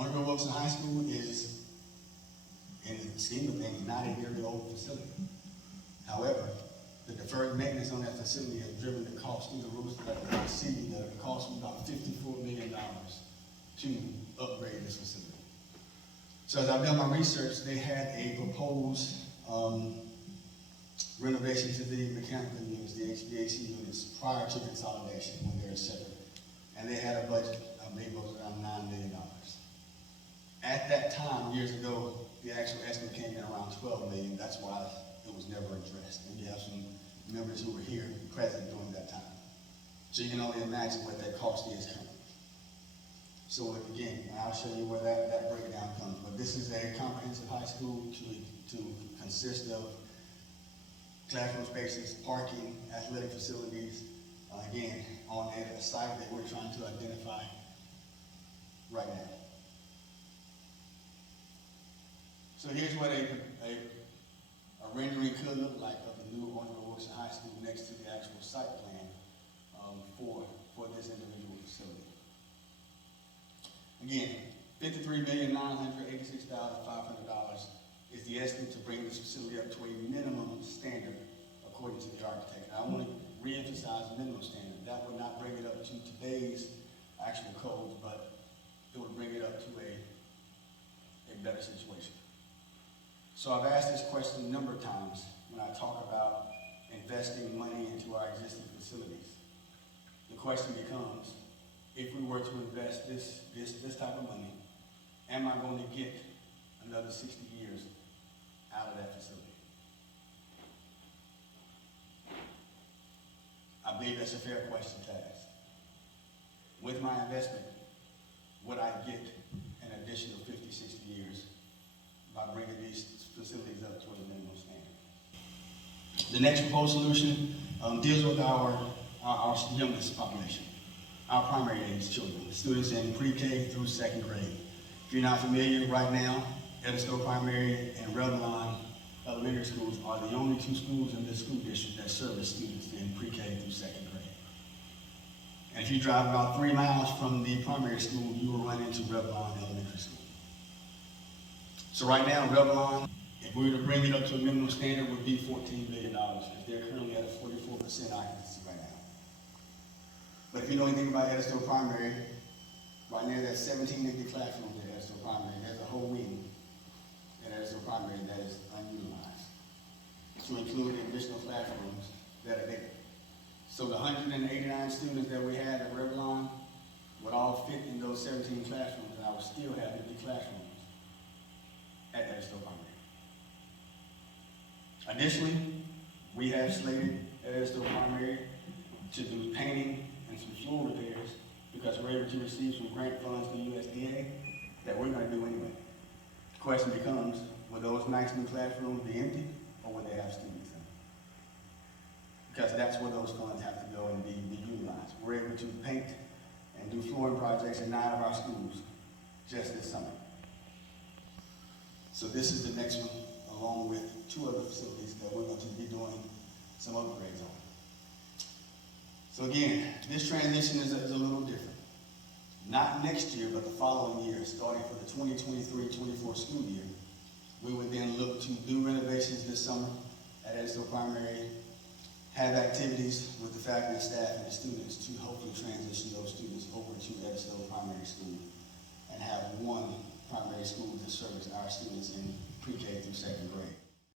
Orangeburg-Wilkinson High School is, in the scheme of things, not a very old facility. However, the deferred maintenance on that facility has driven the cost through the roof. Like the city, the cost was about $54 million to upgrade this facility. So as I've done my research, they had a proposed renovation to the mechanical units, the HVAC units, prior to consolidation when they were separate. And they had a budget, I believe it was around $9 million. At that time, years ago, the actual estimate came in around $12 million. That's why it was never addressed. And you have some members who were here present during that time. So you can only imagine what that cost is currently. So again, I'll show you where that breakdown comes. But this is a comprehensive high school to consist of classroom spaces, parking, athletic facilities, again, on a site that we're trying to identify right now. So here's what a rendering could look like of the new Orangeburg-Wilkinson High School next to the actual site plan for this individual facility. Again, $53,986,500 is the estimate to bring this facility up to a minimum standard according to the architect. And I want to re-emphasize minimum standard. That would not bring it up to today's actual codes, but it would bring it up to a better situation. So I've asked this question a number of times when I talk about investing money into our existing facilities. The question becomes, if we were to invest this type of money, am I going to get another 60 years out of that facility? I believe that's a fair question to ask. With my investment, would I get an additional 50, 60 years by bringing these facilities up to a minimum standard? The next proposed solution deals with our youngest population, our primary age children, students in pre-K through second grade. If you're not familiar, right now, Edisto Primary and Rivelon Elementary Schools are the only two schools in this school district that service students in pre-K through second grade. And if you drive about 3 miles from the primary school, you will run into Rivelon Elementary School. So right now, Rivelon, if we were to bring it up to a minimum standard, would be $14 million, because they're currently at a 44% occupancy right now. But if you know anything about Edisto Primary, right now there's 17 empty classrooms at Edisto Primary. There's a whole wing at Edisto Primary that is unutilized, to include additional classrooms that are there. So the 189 students that we had at Rivelon would all fit in those 17 classrooms, and I would still have empty classrooms at Edisto Primary. Additionally, we have slated at Edisto Primary to do painting and some floor repairs, because we're able to receive some grant funds from USDA that we're going to do anyway. The question becomes, will those nice new classrooms be empty, or will they have students in them? Because that's where those funds have to go and be utilized. We're able to paint and do flooring projects in 9 of our schools just this summer. So this is the next one, along with 2 other facilities that we're going to be doing some upgrades on. So again, this transition is a little different. Not next year, but the following year, starting for the 2023-24 school year, we would then look to do renovations this summer at Edisto Primary, have activities with the faculty, staff, and the students to hopefully transition those students over to Edisto Primary School and have one primary school to service our students in